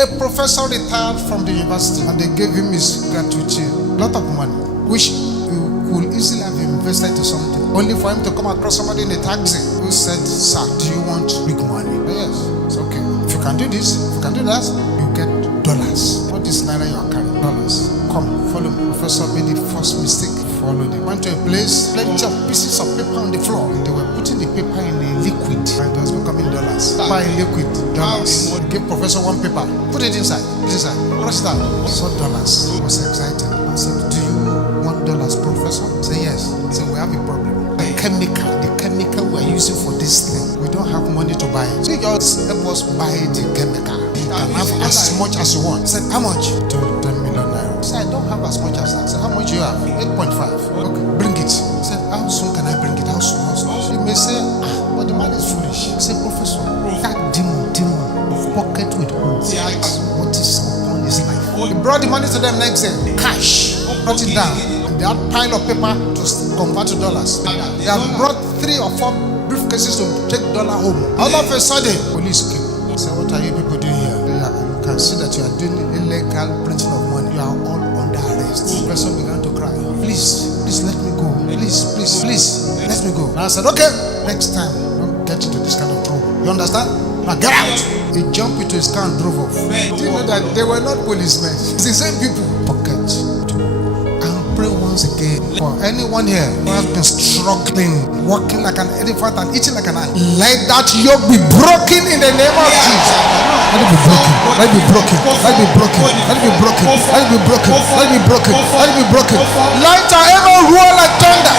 A professor retired from the university and they gave him his gratuity, a lot of money, which you could easily have invested to something, only for him to come across somebody in a taxi who said, "Sir, do you want big money?" Yes, it's okay. If you can do this, if you can do that, you get dollars. What is naira you are carrying? Dollars. Come, follow me. Professor made the first mistake. Followed him. Went to a place, plenty of pieces of paper on the floor. They were putting the paper in a liquid and it was becoming dollars. Buy a liquid, dollars. Give professor one paper, put it inside, crush that. So dollars. He was excited. I said, "Do you want dollars, professor?" He said, "Yes." He said, "We have a problem. The chemical we're using for this thing, we don't have money to buy it. So you just help us buy the chemical. You can have as much as you want." He said, "How much?" 10 million naira. He said, "I don't have as much as that." I said, "How much do you have?" 8.5. Okay, bring it. He said, "How soon can I bring it? How soon? How soon?" You may say, but the man is foolish. He said, "Professor, that demon of pocket with holes, what is upon his life?" He brought the money to them next day. Cash. Brought it down. And they had a pile of paper to convert to dollars. They had brought 3 or 4 briefcases to take dollar home. All of a sudden, police came. He said, "What are you people doing here? You can see that you are doing illegal printing of money. You are all under arrest." The person began to cry. Please let me go. Please, let me go. And I said, "Okay, next time, don't get into this kind of trouble. You understand? Now get out." He jumped into his car and drove off. Do you know that they were not policemen? It's the same people. Pocket. And pray once again for anyone here who has been struggling, walking like an elephant and eating like an ant. Let that yoke be broken in the name of Jesus. Let it be broken. Let it be broken. Let it be broken. Let it be broken. Let it be broken. Let it be broken. Let it be broken. Light are ever roar like thunder.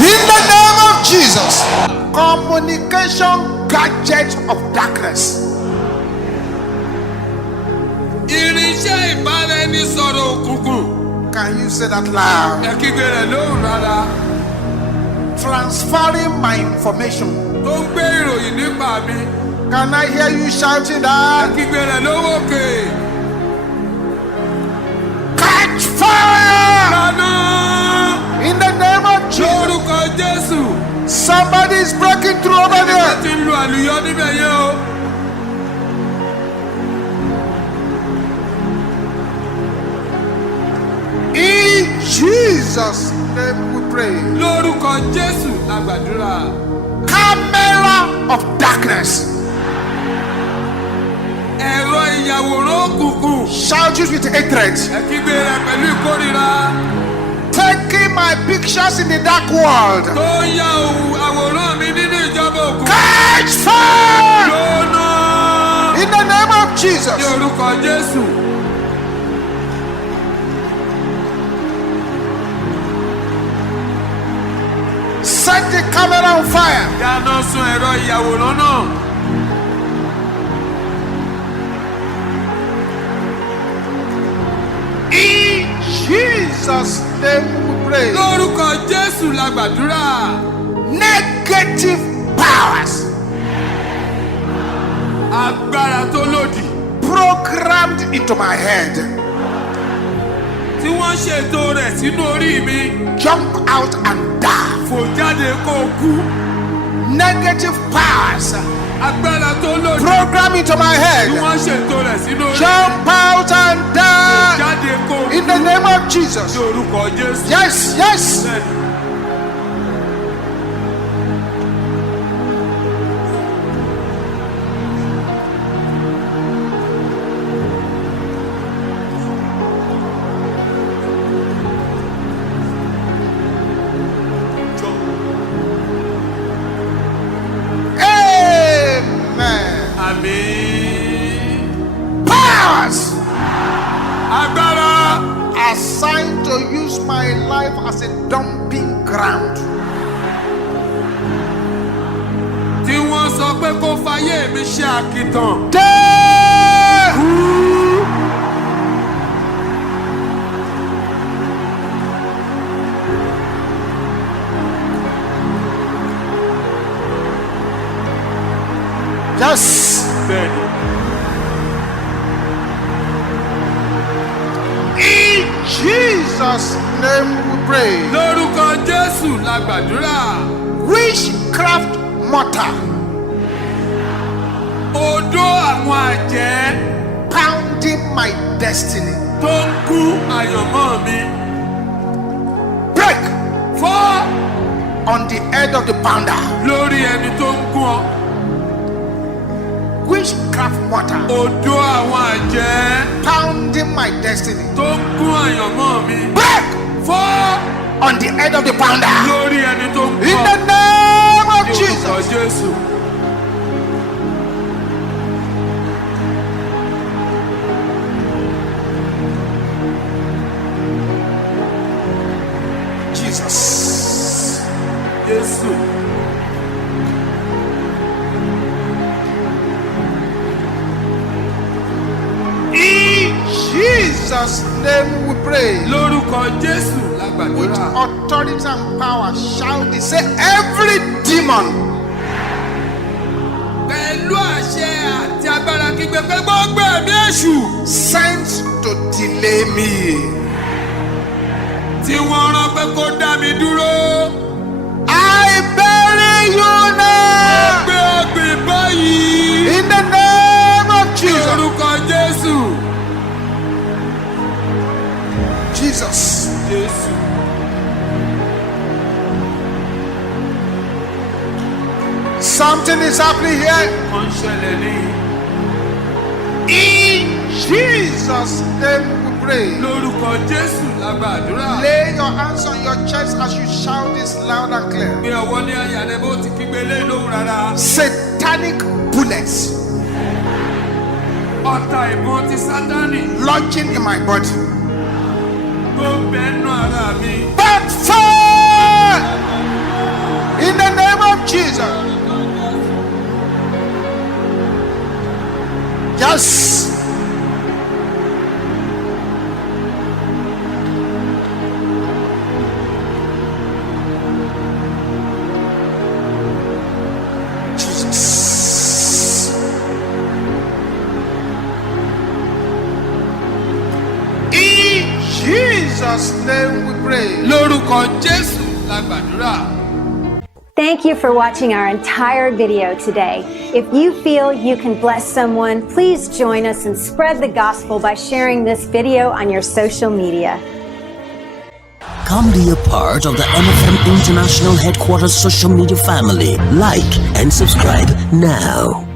In the name of Jesus. Communication gadgets of darkness. Irinṣẹ́ ìbáraẹnisọ̀rọ̀ òkùnkùn. Can you say that loud? Ẹ kígbe rẹ̀ lóhùn rárá. Transferring my information. Tó ń gbé ìròyìn nípa mi. Can I hear you shouting Ẹ that? kígbe rẹ̀ lóhùn òkè. Catch fire! Lánàá. In the name of Jesus. Lórúkọ Jésù. Somebody is breaking through over Ẹ there. ti ń lu àlùyọ níbẹ̀ yẹn o. In Jesus' name we pray. Lórúkọ Jésù la gbàdúrà. Camera of darkness. Ẹ̀rọ ìyàwòrán òkùnkùn. Shout it with hatred. Ẹ kígbe rẹ̀ pẹ̀lú ìkórìíra. Taking my pictures in the dark world. Tó ń ya àwòrán mi nínú ìjọba òkùnkùn. Catch fire! Lónà. In the name of Jesus. Ní orúkọ Jésù. Set the camera on fire. Dáná sun ẹ̀rọ ìyàwòrán náà. In Jesus' name we pray. Lórúkọ Jésù la gbàdúrà. Negative powers Agbára tó lòdì. programmed into my head. Tí wọ́n ṣètò rẹ̀ sínú orí mi. Jump out and die. Fò jáde kó o kú. Negative powers Agbára tó lòdì. programmed into my Tí head. wọ́n ṣètò rẹ̀ sínú orí mi. Jump out and Fò die. jáde kó o kú. In the name of Jesus. Ní orúkọ Jésù. Yes. Bẹ́ẹ̀ni. Amen. Àmín. Powers Agbára. assigned to use my life as a dumping ground. Tí wọ́n sọ pé kó fayé mi ṣe àkìtàn. Die. Yes. Bẹ́ẹ̀ni. In Jesus' name we pray. Lórúkọ Jésù la gbàdúrà. Witchcraft mortar Odó àwọn àjẹ́. pound my destiny. tó ń gún àyànmọ́ mi. Break Fọ́ on the head of the pounder. lórí ẹni tó ń gún ọ. Witchcraft water Odó àwọn àjẹ́ pounding my destiny. tó ń gún àyànmọ́ mi. Break Fọ́ on the head of the pounder. lórí ẹni tó ń In gún the ọ. name of Ní orúkọ Jesus. Jésù. Jesus. Jésù. In Jesus' name we pray. Lórúkọ Jésù la With gbàdúrà. authority and power, shout it. Say, every demon Pẹ̀lú àṣẹ àti agbára kígbe pé gbogbo ẹ̀mí èṣù sent to delay me. tí wọ́n rán pé kó dá mi dúró. I bury you now. Gbé ọgbìn báyìí. In the name of Ní Jesus. orúkọ Jésù. Jesus. Jésù. Something is happening here. Kan ṣẹlẹ̀ ní. In Jesus' name we pray. Lórúkọ Jésù la gbàdúrà. Lay your hands on your chest as you shout this loud and clear. Gbé ọwọ́ ní àyà rẹ bó ti kígbe lé lóhùn rárá. Satanic bullets Ọta ìbọn ti Sátánì lodging in my body. tó bẹ́ẹ̀nù ara mi. But fire in the name of Jesus. Yes. Jesus. In Jesus' name we pray. Lórúkọ Jésù la gbàdúrà. Thank you for watching our entire video today. If you feel you can bless someone, please join us and spread the gospel by sharing this video on your social media. Come be a part of the MFM International Headquarters social media family. Like and subscribe now.